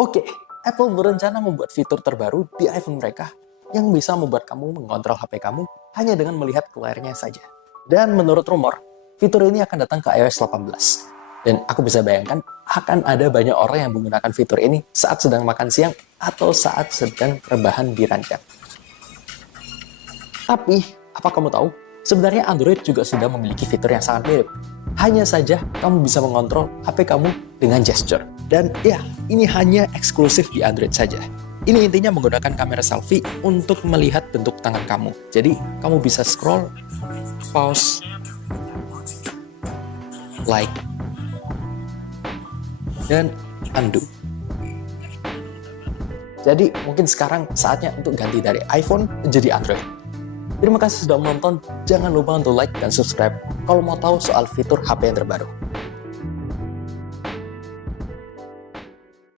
Oke, Apple berencana membuat fitur terbaru di iPhone mereka yang bisa membuat kamu mengontrol HP kamu hanya dengan melihat ke layarnya saja. Dan menurut rumor, fitur ini akan datang ke iOS 18. Dan aku bisa bayangkan akan ada banyak orang yang menggunakan fitur ini saat sedang makan siang atau saat sedang rebahan di ranjang. Tapi, apa kamu tahu? Sebenarnya Android juga sudah memiliki fitur yang sangat mirip. Hanya saja, kamu bisa mengontrol HP kamu dengan gesture. Dan ya, ini hanya eksklusif di Android saja. Ini intinya menggunakan kamera selfie untuk melihat bentuk tangan kamu. Jadi, kamu bisa scroll, pause, like, dan undo. Jadi, mungkin sekarang saatnya untuk ganti dari iPhone menjadi Android. Terima kasih sudah menonton. Jangan lupa untuk like dan subscribe kalau mau tahu soal fitur HP yang terbaru.